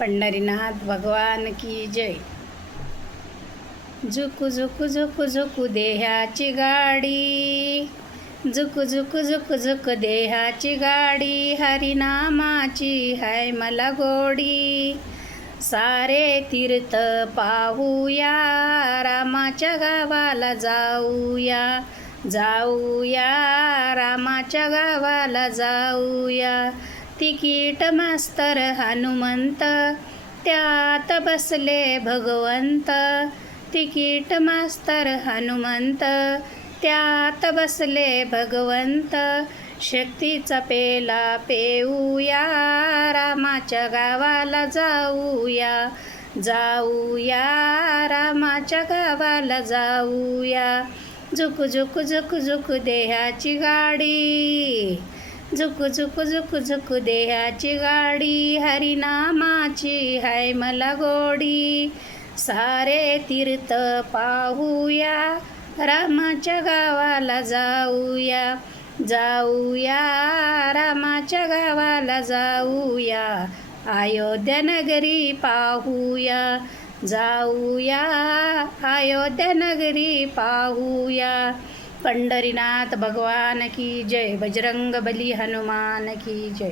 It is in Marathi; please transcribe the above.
पंढरीनाथ भगवान की जय. झुकू झुकू झुकू झुकू देहाची गाडी, झुकू झुकू झुकू झुकू देहाची गाडी, हरिनामाची हाय मला गोडी. सारे तीर्थ पाहूया, रामाच्या गावाला जाऊया, जाऊया रामाच्या गावाला जाऊया. तिकीट मास्तर हनुमंत, त्यात बसले भगवंत. तिकीट मास्तर हनुमंत, त्यात बसले भगवंत. शक्तीचा पेला पेऊया, रामाच्या गावाला जाऊया, जाऊया रामाच्या गावाला जाऊया. झुकू झुकू झुकू झुकू देहाची गाडी, झुकू झुकू झुकू झुकू देहाची गाडी, हरिनामाची हाय मला गोडी. सारे तीर्थ पाहूया, रामाच्या गावाला जाऊया, जाऊया रामाच्या गावाला जाऊया. अयोध्या नगरी पाहूया, जाऊया अयोध्या नगरी पाहूया. पंढरीनाथ भगवान की जय. बजरंग बली हनुमान की जय.